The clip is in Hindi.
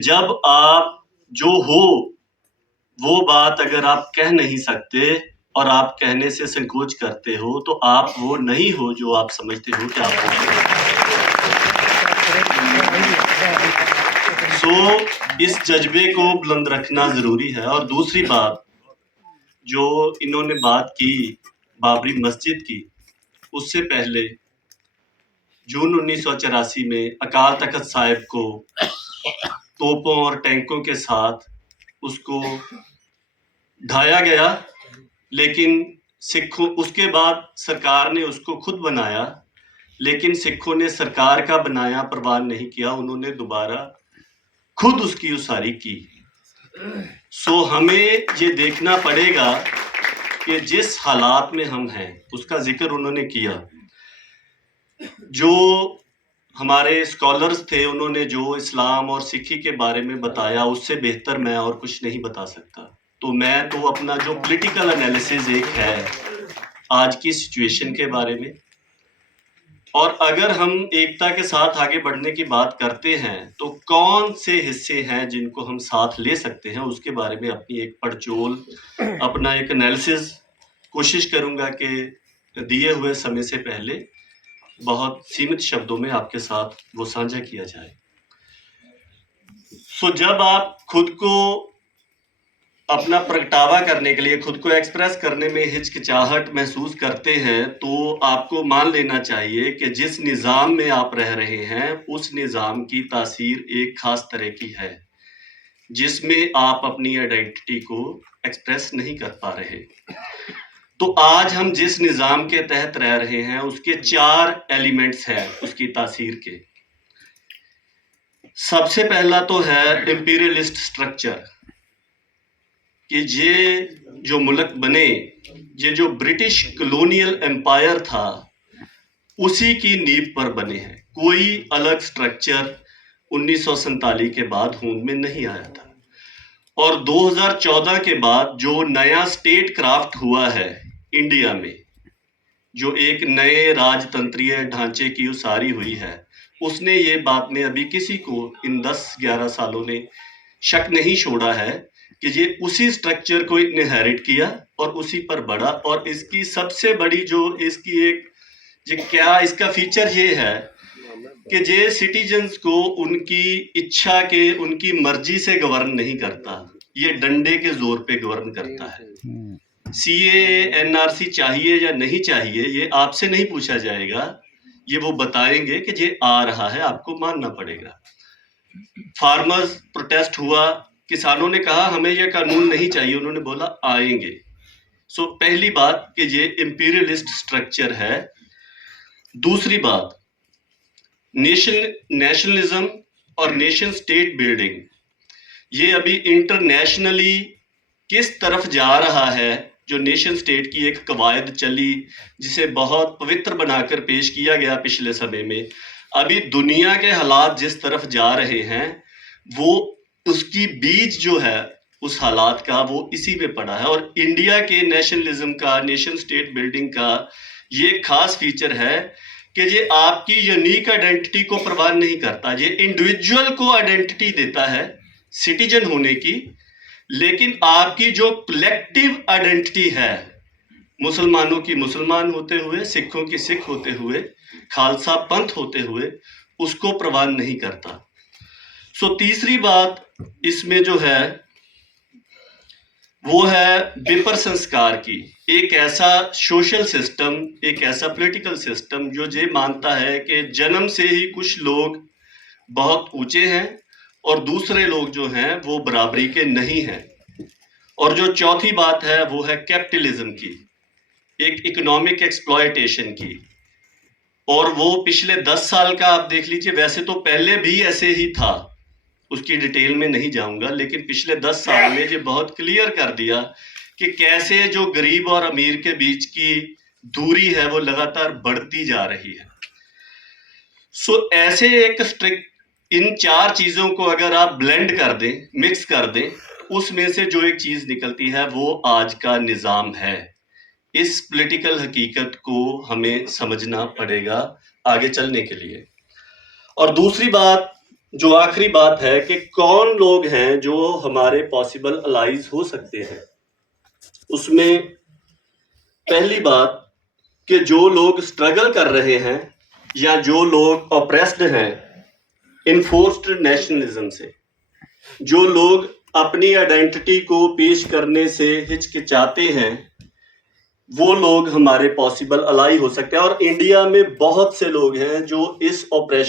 जब आप जो हो वो बात अगर आप कह नहीं सकते और आप कहने से संकोच करते हो तो आप वो नहीं हो जो आप समझते हो कि आप हो। इस जज्बे को बुलंद रखना जरूरी है। और दूसरी बात जो इन्होंने बात की बाबरी मस्जिद की, उससे पहले जून 1984 में अकाल तख्त साहिब को तोपों और टैंकों के साथ उसको ढाया गया, लेकिन सिखों उसके बाद सरकार ने उसको खुद बनाया, लेकिन सिखों ने सरकार का बनाया परवाह नहीं किया, उन्होंने दोबारा खुद उसकी उसारी की। सो हमें ये देखना पड़ेगा कि जिस हालात में हम हैं, उसका जिक्र उन्होंने किया। जो हमारे स्कॉलर्स थे उन्होंने जो इस्लाम और सिखी के बारे में बताया, उससे बेहतर मैं और कुछ नहीं बता सकता। तो मैं तो अपना जो पॉलिटिकल एनालिसिस एक है आज की सिचुएशन के बारे में, और अगर हम एकता के साथ आगे बढ़ने की बात करते हैं तो कौन से हिस्से हैं जिनको हम साथ ले सकते हैं, उसके बारे में अपनी एक पड़चोल, अपना एक एनालिसिस कोशिश करूंगा कि दिए हुए समय से पहले बहुत सीमित शब्दों में आपके साथ वो साझा किया जाए। सो जब आप खुद को अपना प्रगटावा करने के लिए, खुद को एक्सप्रेस करने में हिचकिचाहट महसूस करते हैं, तो आपको मान लेना चाहिए कि जिस निज़ाम में आप रह रहे हैं उस निज़ाम की तासीर एक खास तरह की है, जिसमें आप अपनी आइडेंटिटी को एक्सप्रेस नहीं कर पा रहे। तो आज हम जिस निज़ाम के तहत रह रहे हैं उसके 4 एलिमेंट्स हैं उसकी तासीर के। सबसे पहला तो है इंपीरियलिस्ट स्ट्रक्चर, कि ये जो मुल्क बने, ये जो ब्रिटिश कॉलोनियल एम्पायर था उसी की नींव पर बने हैं। कोई अलग स्ट्रक्चर 1947 के बाद होंद में नहीं आया था। और 2014 के बाद जो नया स्टेट क्राफ्ट हुआ है इंडिया में, जो एक नए राजतंत्रीय ढांचे की उसारी हुई है, उसने ये बात में अभी किसी को इन 10-11 सालों ने शक नहीं छोड़ा है कि ये उसी स्ट्रक्चर को इनहेरिट किया और उसी पर बढ़ा। और इसकी सबसे बड़ी जो इसकी एक क्या इसका फीचर ये है कि ये सिटीजन्स को उनकी इच्छा के, उनकी मर्जी से गवर्न नहीं करता, ये डंडे के जोर पे गवर्न करता है। सीएए, एनआरसी चाहिए या नहीं चाहिए ये आपसे नहीं पूछा जाएगा, ये वो बताएंगे कि ये आ रहा है, आपको मानना पड़ेगा। फार्मर्स प्रोटेस्ट हुआ, किसानों ने कहा हमें ये कानून नहीं चाहिए, उन्होंने बोला आएंगे। सो पहली बात कि ये इंपीरियलिस्ट स्ट्रक्चर है। दूसरी बात, नेशनलिज्म और नेशन स्टेट बिल्डिंग, ये अभी इंटरनेशनली किस तरफ जा रहा है। जो नेशन स्टेट की एक कवायद चली, जिसे बहुत पवित्र बनाकर पेश किया गया पिछले समय में, अभी दुनिया के हालात जिस तरफ जा रहे हैं वो उसकी बीज जो है उस हालात का वो इसी में पड़ा है। और इंडिया के नेशनलिज्म का, नेशन स्टेट बिल्डिंग का ये खास फीचर है कि ये आपकी यूनिक आइडेंटिटी को प्रवान नहीं करता, ये इंडिविजुअल को आइडेंटिटी देता है सिटीजन होने की, लेकिन आपकी जो कलेक्टिव आइडेंटिटी है, मुसलमानों की मुसलमान होते हुए, सिखों की सिख होते हुए, खालसा पंथ होते हुए, उसको प्रवान नहीं करता। सो तीसरी बात इसमें जो है वो है विपर संस्कार की। एक ऐसा सोशल सिस्टम, एक ऐसा पॉलिटिकल सिस्टम जो ये मानता है कि जन्म से ही कुछ लोग बहुत ऊंचे हैं और दूसरे लोग जो हैं वो बराबरी के नहीं हैं। और जो चौथी बात है वो है कैपिटलिज्म की, एक इकोनॉमिक एक्सप्लॉयटेशन की। और वो पिछले 10 साल का आप देख लीजिए, वैसे तो पहले भी ऐसे ही था, उसकी डिटेल में नहीं जाऊंगा, लेकिन पिछले 10 साल में ये बहुत क्लियर कर दिया कि कैसे जो गरीब और अमीर के बीच की दूरी है वो लगातार बढ़ती जा रही है। सो ऐसे एक स्ट्रिक्ट, इन 4 चीजों को अगर आप ब्लेंड कर दें, मिक्स कर दें, उसमें से जो एक चीज निकलती है वो आज का निजाम है। इस पॉलिटिकल हकीकत को हमें समझना पड़ेगा आगे चलने के लिए। और दूसरी बात, जो आखिरी बात है कि कौन लोग हैं जो हमारे पॉसिबल अलाइज हो सकते हैं, उसमें पहली बात कि जो लोग स्ट्रगल कर रहे हैं या जो लोग ऑप्रेस्ड हैं इन्फोर्स्ड नेशनलिज्म से, जो लोग अपनी आइडेंटिटी को पेश करने से हिचकिचाते हैं, वो लोग हमारे पॉसिबल अलाई हो सकते हैं। और इंडिया में बहुत से लोग हैं जो इस ऑपरेशन